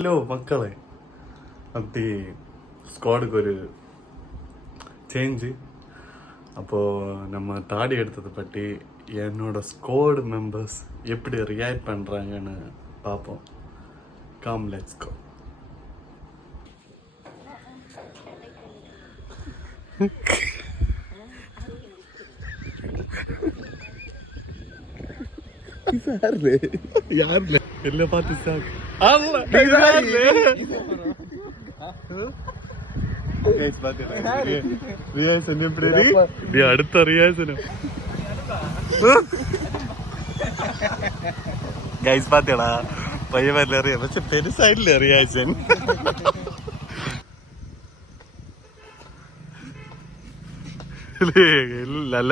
Hello മക്കളെ, அப்படி ஸ்குவாடுக்கு ஒரு சேஞ்சு. அப்போது நம்ம தாடி எடுத்ததை பற்றி என்னோட ஸ்குவாட் மெம்பர்ஸ் எப்படி ரியாக்ட் பண்ணுறாங்கன்னு பார்ப்போம். Come let's go. யாருல இல்ல பார்த்து சார் ரியாக்ஷன் எப்படி அடுத்த ரியாக்ஷன் கைஸ் பாத்தீங்களா? பையன் வரல வச்சு பெருசாயிடல ரியாக்ஷன். இல்ல